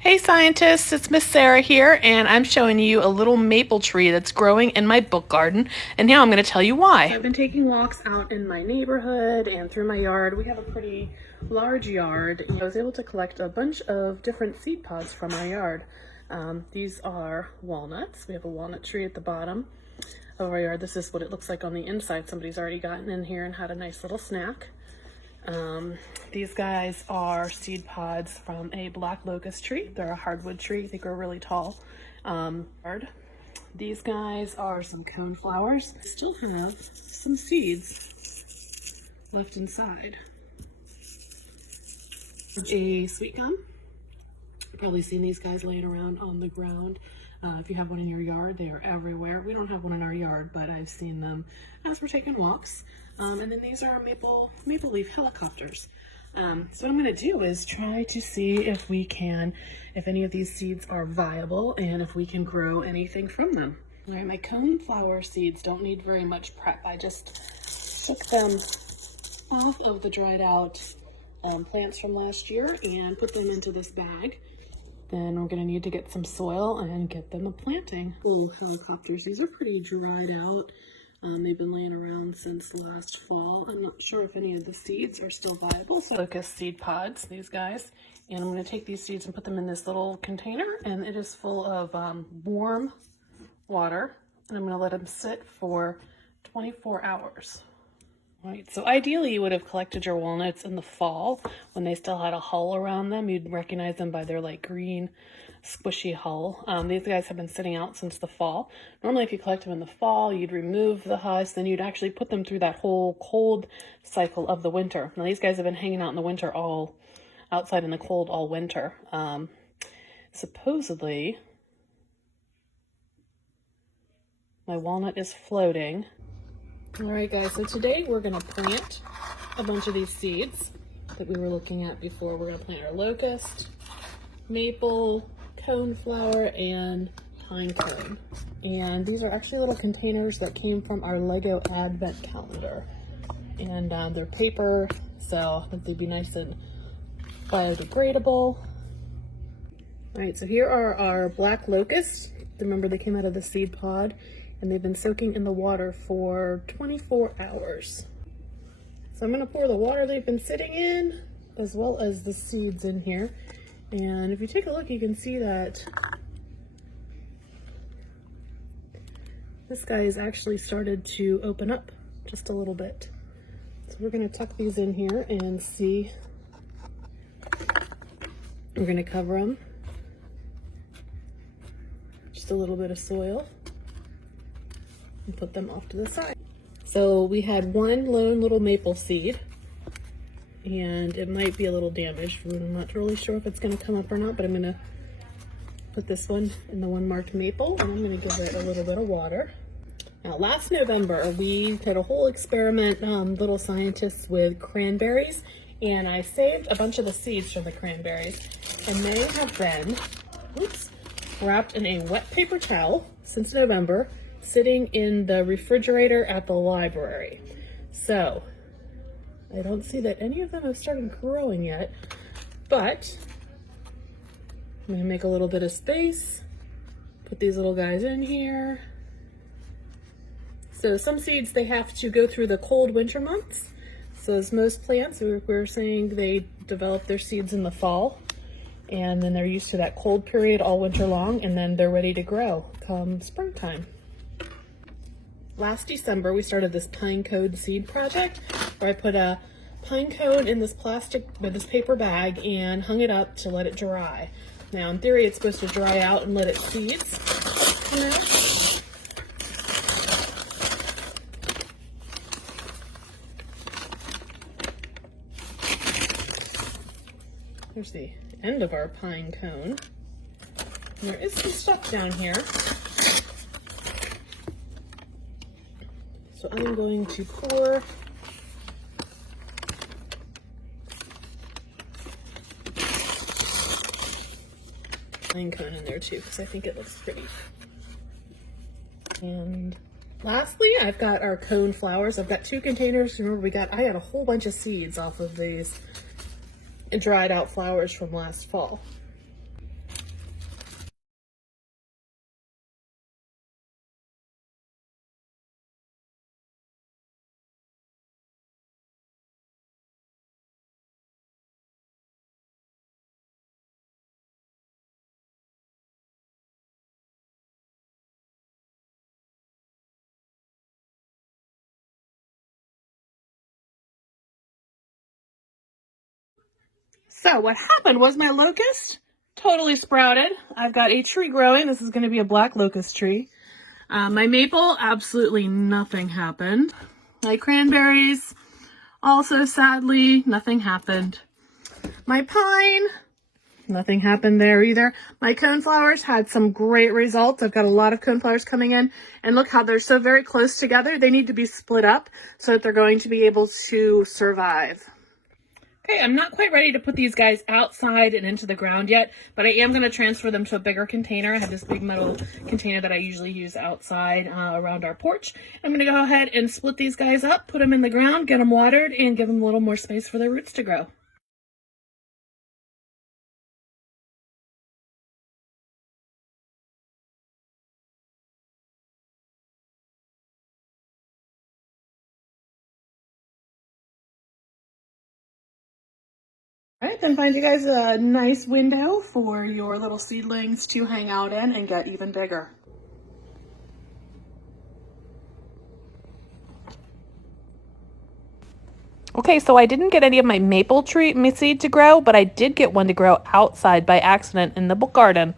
Hey scientists, it's Miss Sarah here, and I'm showing you a little maple tree that's growing in my book garden, and now I'm going to tell you why. So I've been taking walks out in my neighborhood and through my yard. We have a pretty large yard, and I was able to collect a bunch of different seed pods from our yard. These are walnuts. We have a walnut tree at the bottom of our yard. This is what it looks like on the inside. Somebody's already gotten in here and had a nice little snack. These guys are seed pods from a black locust tree. They're a hardwood tree. They grow really tall. These guys are some cone flowers. Still have some seeds left inside. A sweet gum. You've probably seen these guys laying around on the ground. If you have one in your yard, they are everywhere. We don't have one in our yard, but I've seen them as we're taking walks. And then these are maple leaf helicopters. So what I'm going to do is try to see if any of these seeds are viable and if we can grow anything from them. All right, my cone flower seeds don't need very much prep. I just took them off of the dried out plants from last year and put them into this bag. Then we're going to need to get some soil and get them a planting. Little helicopters. These are pretty dried out. They've been laying around since last fall. I'm not sure if any of the seeds are still viable. So locust seed pods, these guys. And I'm going to take these seeds and put them in this little container. And it is full of warm water. And I'm going to let them sit for 24 hours. All right, so ideally you would have collected your walnuts in the fall when they still had a hull around them. You'd recognize them by their like green squishy hull. These guys have been sitting out since the fall. Normally if you collect them in the fall, you'd remove the husk, then you'd actually put them through that whole cold cycle of the winter. Now these guys have been hanging out in the winter all outside in the cold all winter. Supposedly my walnut is floating. All right guys, so today we're going to plant a bunch of these seeds that we were looking at before. We're going to plant our locust, maple, coneflower, and pine cone. And these are actually little containers that came from our Lego Advent calendar. And they're paper, so they'd be nice and biodegradable. All right, so here are our black locusts. Remember they came out of the seed pod. And they've been soaking in the water for 24 hours. So I'm going to pour the water they've been sitting in, as well as the seeds in here. And if you take a look, you can see that this guy has actually started to open up just a little bit. So we're going to tuck these in here and see. We're going to cover them. Just a little bit of soil. And put them off to the side. So we had one lone little maple seed, and it might be a little damaged. I'm not really sure if it's going to come up or not, but I'm going to put this one in the one marked maple, and I'm going to give it a little bit of water. Now last November we did a whole experiment, little scientists, with cranberries, and I saved a bunch of the seeds from the cranberries, and they have been wrapped in a wet paper towel since November, sitting in the refrigerator at the library. So I don't see that any of them have started growing yet, but I'm gonna make a little bit of space, put these little guys in here. So some seeds, they have to go through the cold winter months. So as most plants, we're saying they develop their seeds in the fall, and then they're used to that cold period all winter long, and then they're ready to grow come springtime. Last December, we started this pine cone seed project where I put a pine cone in this this paper bag and hung it up to let it dry. Now, in theory, it's supposed to dry out and let its seeds come out. Here's the end of our pine cone. And there is some stuff down here. So I'm going to pour pine cone in there too, because I think it looks pretty. And lastly, I've got our cone flowers. I've got 2 containers. Remember, I got a whole bunch of seeds off of these dried out flowers from last fall. So what happened was my locust totally sprouted. I've got a tree growing. This is going to be a black locust tree. My maple, absolutely nothing happened. My cranberries, also sadly, nothing happened. My pine, nothing happened there either. My coneflowers had some great results. I've got a lot of coneflowers coming in, and look how they're so very close together. They need to be split up so that they're going to be able to survive. Okay, I'm not quite ready to put these guys outside and into the ground yet, but I am going to transfer them to a bigger container. I have this big metal container that I usually use outside around our porch. I'm going to go ahead and split these guys up, put them in the ground, get them watered, and give them a little more space for their roots to grow. All right, then find you guys a nice window for your little seedlings to hang out in and get even bigger. Okay, so I didn't get any of my maple tree seed to grow, but I did get one to grow outside by accident in the book garden.